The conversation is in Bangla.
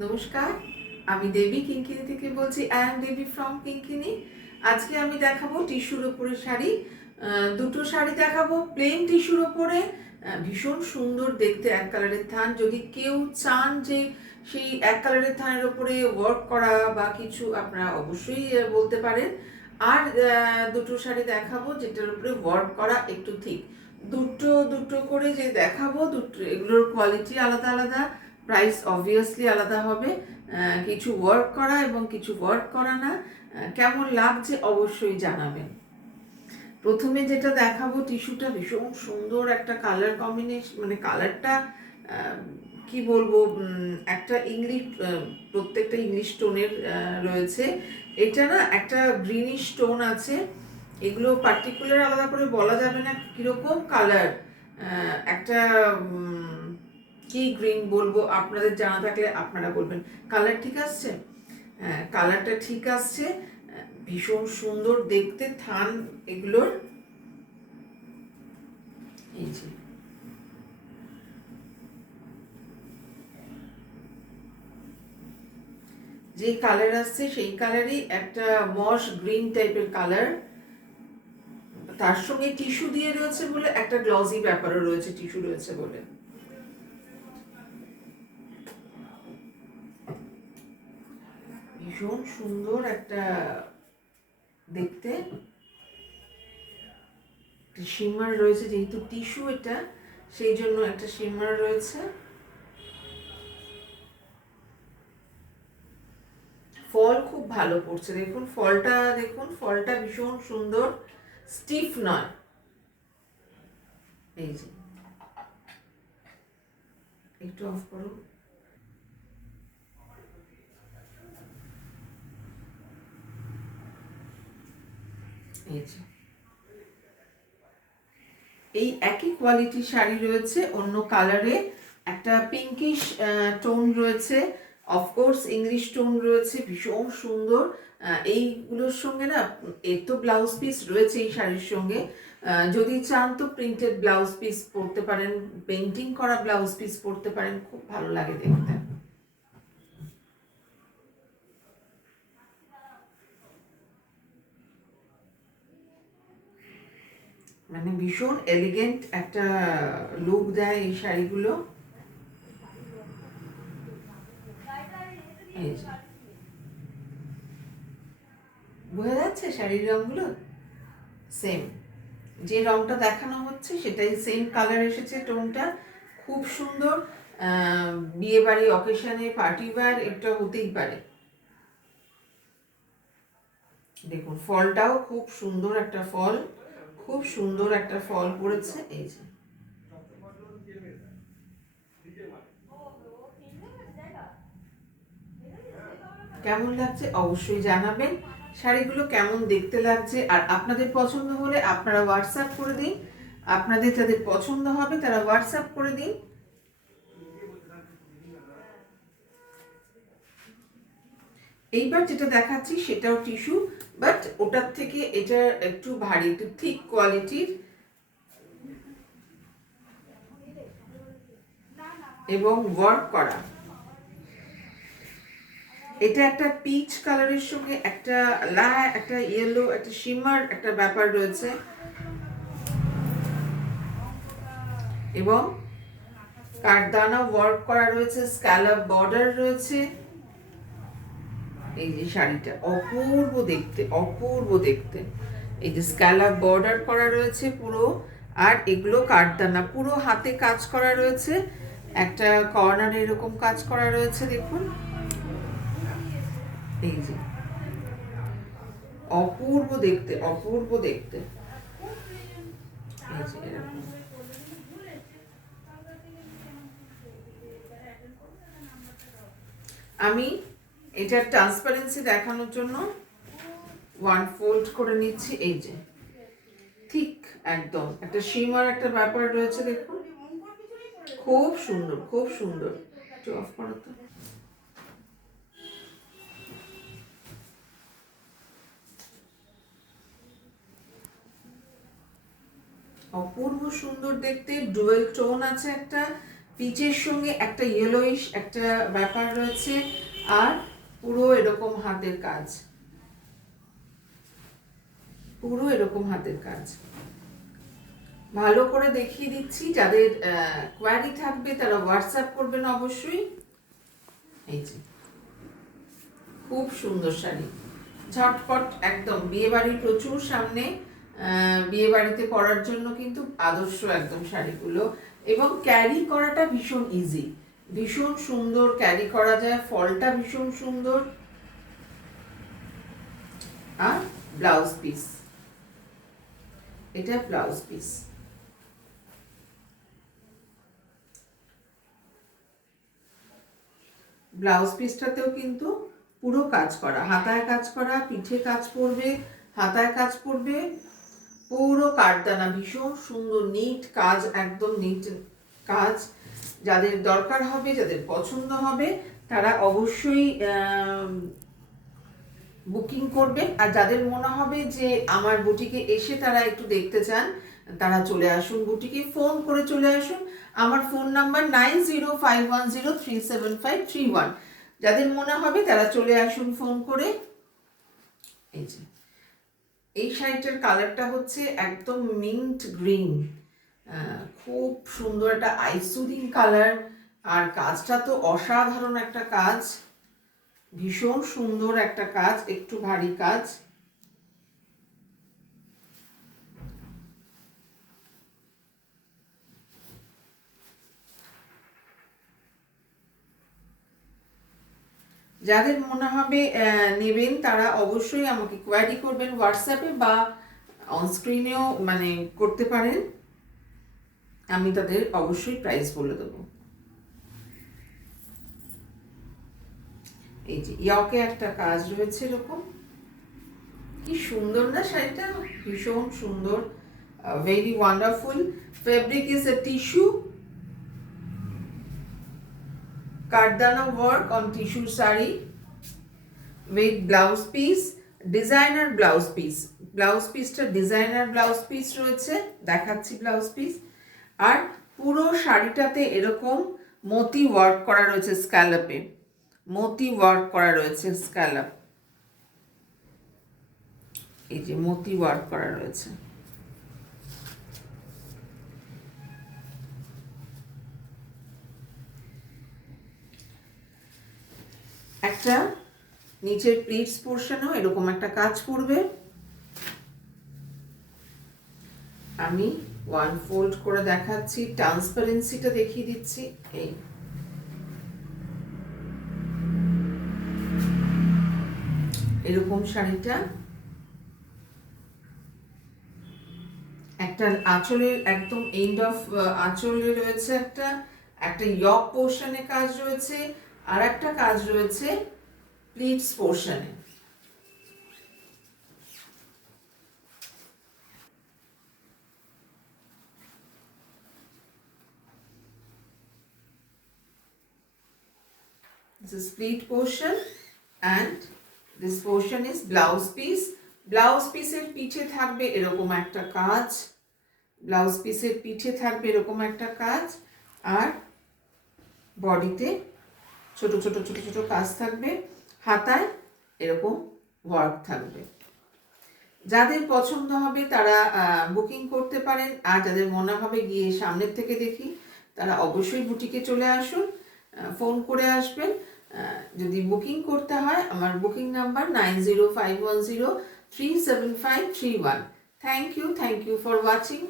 নমস্কার, আমি দেবী কিঙ্কিনি থেকে বলছি। আই এম দেবী ফ্রম কিঙ্কিনি। আজকে আমি দেখাবো টিস্যুর ওপরে শাড়ি। দুটো শাড়ি দেখাবো প্লেন টিস্যুর ওপরে। ভীষণ সুন্দর দেখতে এক কালারের থান। যদি কেউ চান যে সেই এক কালারের থানের ওপরে ওয়ার্ক করা বা কিছু, আপনারা অবশ্যই বলতে পারেন। আর দুটো শাড়ি দেখাবো যেটার উপরে ওয়ার্ক করা একটু ঠিক। দুটো দুটো করে যে দেখাবো, দুটো এগুলোর কোয়ালিটি আলাদা আলাদা, প্রাইস অবভিয়াসলি আলাদা হবে। কিছু ওয়ার্ক করা এবং কিছু ওয়ার্ক করা না। কেমন লাগছে অবশ্যই জানাবেন। প্রথমে যেটা দেখাবো, টিস্যুটা ভীষণ সুন্দর একটা কালার কম্বিনেশন, মানে কালারটা কি বলবো, একটা ইংলিশ, প্রত্যেকটা ইংলিশ টোনের রয়েছে। এটা না একটা গ্রিনিশ টোন আছে। এগুলো পার্টিকুলার আলাদা করে বলা যাবে না কিরকম কালার। একটা কি গ্রিন বলবো, আপনাদের জানা থাকলে আপনারা বলবেন। কালার ঠিক আসছে? হ্যাঁ, কালারটা ঠিক আসছে। ভীষণ সুন্দর দেখতে থান এগুলোর। এই যে কালার আসছে সেই কালারই একটা মশ গ্রিন টাইপের কালার। তার সঙ্গে টিস্যু দিয়ে রয়েছে বলে একটা গ্লসি ব্যাপারও রয়েছে, টিস্যু রয়েছে বলে। ভীষণ সুন্দর একটা দেখতে শিমার রয়েছে, যেহেতু টিস্যু এটা, সেই জন্য একটা শিমার রয়েছে। ফল খুব ভালো পড়ছে, দেখুন ফলটা, দেখুন ফলটা ভীষণ সুন্দর, স্টিফ নয়। এই যে একটু অফ করো। এই যে এই একই কোয়ালিটির শাড়ি রয়েছে অন্য কালারে, একটা পিঙ্কিশ টোন রয়েছে, অফকোর্স ইংলিশ টোন রয়েছে, ভীষণ সুন্দর। এইগুলোর সঙ্গে না, এর তো ব্লাউজ পিস রয়েছে এই শাড়ির সঙ্গে। যদি চান তো প্রিন্টেড ব্লাউজ পিস পরতে পারেন, পেন্টিং করা ব্লাউজ পিস পরতে পারেন, খুব ভালো লাগে দেখতে। মানে ভীষণ এলিগেন্ট একটা লুক দেয় এই শাড়িগুলো। এই যে বোঝা যাচ্ছে শাড়ির রঙগুলো সেম, যে রংটা দেখানো হচ্ছে সেটাই সেম কালার এসেছে, টোনটা খুব সুন্দর। বিয়ে বাড়ি অকেশনে পার্টি ওয়্যার এটা হতেই পারে। দেখুন ফলটাও খুব সুন্দর একটা ফল, খুব সুন্দর একটা ফল পড়েছে। এই যে কেমন লাগছে অবশ্যই জানাবেন। শাড়িগুলো কেমন দেখতে লাগছে, আর আপনাদের পছন্দ হলে আপনারা হোয়াটসঅ্যাপ করে দিন। আপনাদের যাদের পছন্দ হবে তারা হোয়াটসঅ্যাপ করে দিন। এইবার যেটা দেখাচ্ছি সেটাও টিস্যু, বাট ওটার থেকে এটা একটু ভারী, একটু থিক কোয়ালিটির এবং ওয়ার্ক করা। এটা একটা পিচ কালারের সঙ্গে একটা একটা ইয়েলো, একটা শিমার একটা ব্যাপার রয়েছে, এবং কাঠদানা ওয়ার্ক করা রয়েছে, স্ক্যালাপ বর্ডার রয়েছে। এই যে শাড়িটা অপূর্ব দেখতে, অপূর্ব দেখতে। এই যে স্ক্যালাপ বর্ডার করা রয়েছে পুরো, আর এগুলো কাঠদানা, পুরো হাতে কাজ করা রয়েছে, একটা কর্নারে এরকম কাজ করা রয়েছে, দেখুন। এই যে অপূর্ব দেখতে, অপূর্ব দেখতে। এই যে এরকম। আমি এটা ট্রান্সপারেন্সি দেখানোর জন্য ওয়ান ফোল্ড করে নিচ্ছি। এই যে ঠিক একদম একটা শিমার একটা ব্যাপার রয়েছে, দেখুন খুব সুন্দর, খুব সুন্দর। একটু অফ করো তো। অপূর্ব সুন্দর দেখতে, ডুয়েল টোন আছে একটা, পিচের সঙ্গে একটা ইয়েলোইশ একটা ব্যাপার রয়েছে, আর পুরো এরকম হাতের কাজ, পুরো এরকম হাতের কাজ। ভালো করে দেখিয়ে দিচ্ছি, যাদের কোয়ারি থাকবে তারা হোয়াটসঅ্যাপ করবেন অবশ্যই। এই যে খুব সুন্দর শাড়ি, ঝটপট একদম, বিয়ে বাড়ি প্রচুর সামনে, বিয়ে বাড়িতে পরার জন্য কিন্তু আদর্শ একদম শাড়িগুলো, এবং ক্যারি করাটা ভীষণ ইজি, ভীষণ সুন্দর ক্যারি করা যায়, ফলটা ভীষণ সুন্দর। আর ব্লাউজ পিস, এটা ব্লাউজ পিস। ব্লাউজ পিসটাতেও কিন্তু পুরো কাজ করা, হাতায় কাজ করা, পিঠে কাজ পড়বে, হাতায় কাজ পড়বে, পুরো কাঠদানা, ভীষণ সুন্দর নিট কাজ, একদম নিট কাজ। যাদের দরকার হবে, যাদের পছন্দ হবে তারা অবশ্যই বুকিং করবেন। আর যাদের মনে হবে যে আমার বুটিকে এসে তারা একটু দেখতে চান, তারা চলে আসুন বুটিকে, ফোন করে চলে আসুন। আমার ফোন নাম্বার 9051037531। যাদের মনে হবে তারা চলে আসুন ফোন করে। এই যে এই শাড়িটার কালারটা হচ্ছে একদম মিন্ট গ্রিন, খুব সুন্দর একটা আইসুদিং কালার, আর কাজটা তো অসাধারণ একটা কাজ, ভীষণ সুন্দর একটা কাজ, একটু ভারী কাজ। যাদের মনে হবে নেবেন তারা অবশ্যই আমাকে কোয়ারি করবেন হোয়াটসঅ্যাপে, বা অনস্ক্রিনেও মানে করতে পারেন, আমি তাদের অবশ্যই প্রাইস বলে দেবো। এই যে ইয়কে একটা কাজ রয়েছে এরকম, কি সুন্দর না শাড়িটা, ভীষণ সুন্দর, very wonderful. Fabric is a tissue, কাঠদানা work on tissue sari with blouse piece, designer blouse piece. Blouse পিসটা ডিজাইনার ব্লাউজ পিস রয়েছে, দেখাচ্ছি ব্লাউজ পিস। আর পুরো শাড়িটাতে এরকম মতি ওয়ার্ক করা রয়েছে, স্ক্যালপে মতি ওয়ার্ক করা রয়েছে, স্ক্যালপ, এই যে মতি ওয়ার্ক করা রয়েছে। একটা নিচের প্লিটস পোর্শনেও এরকম একটা কাজ পড়বে। আমি ওয়ান ফোল্ড করে দেখাচ্ছি, ট্রান্সপারেন্সিটা দেখিয়ে দিচ্ছি। এই এরকম শাড়িটা, একটা আঁচলের একদম এন্ড অফ আঁচলে রয়েছে একটা, একটা ইয়ক পোর্শনে কাজ রয়েছে, আর একটা কাজ রয়েছে pleats পোর্শনে। This is pleat portion and this portion is blouse piece. Blouse পিসের পিঠে থাকবে এরকম একটা কাজ, ব্লাউজ পিসের পিঠে থাকবে এরকম একটা কাজ, আর বডিতে ছোট ছোট ছোট ছোট কাজ থাকবে, হাতায় এরকম ওয়ার্ক থাকবে। যাদের পছন্দ হবে তারা বুকিং করতে পারেন, আর যাদের মনে হবে গিয়ে সামনের থেকে দেখি তারা অবশ্যই বুটিকে চলে আসুন, ফোন করে আসবেন। যদি বুকিং করতে হয় আমার booking number 9051037531। Thank you for watching.